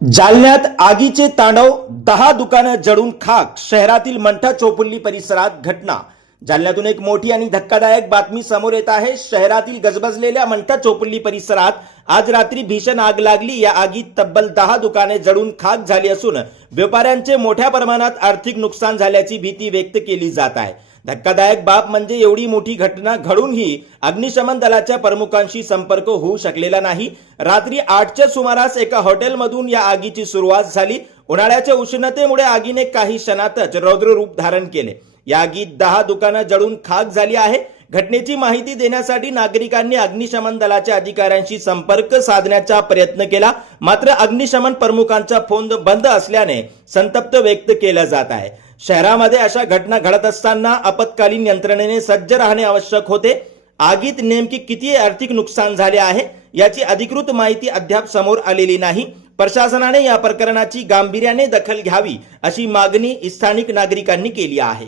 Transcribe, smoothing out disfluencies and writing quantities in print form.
जालन्यात आगीचे तांडव, 10 दुकानं जळून खाक. शहरातील मंठा चौफुली परिसरात घटना. जालन्यातून एक मोठी आणि धक्कादायक बातमी समोर येत आहे. शहरातील गजबजलेल्या मंठा चौफुली परिसरात आज रात्री भीषण आग लागली. या आगीत तब्बल 10 दुकाने जळून खाक झाली असून व्यापाऱ्यांचे मोठ्या प्रमाणात आर्थिक नुकसान झाल्याची भीती व्यक्त केली जात आहे. धक्कादायक बाब म्हणजे एवढी मोठी घटना घडूनही अग्निशमन दलाच्या प्रमुखांशी संपर्क होऊ शकलेला नाही. रात्री 8च्या सुमारास एका हॉटेलमधून या आगीची सुरुवात झाली. उन्हाळ्याच्या उष्णतेमुळे आगीने काही क्षणातच रौद्र रूप धारण केले. या आगीत 10 दुकानं जळून खाक झाली आहे. घटनेची माहिती देण्यासाठी नागरिकांनी अग्निशमन दलाच्या अधिकाऱ्यांशी संपर्क साधण्याचा प्रयत्न केला, मात्र अग्निशमन प्रमुखांचा फोन बंद असल्याने संतप्त व्यक्त केला जात आहे. शहरामध्ये अशा घटना घडत असताना आपत्कालीन यंत्रणेने सज्ज राहणे आवश्यक होते. आगीत नेमकी किती आर्थिक नुकसान झाले आहे याची अधिकृत माहिती अद्याप समोर आलेली नाही. प्रशासनाने या प्रकरणाची गांभीर्याने दखल घ्यावी अशी मागणी स्थानिक नागरिकांनी केली आहे.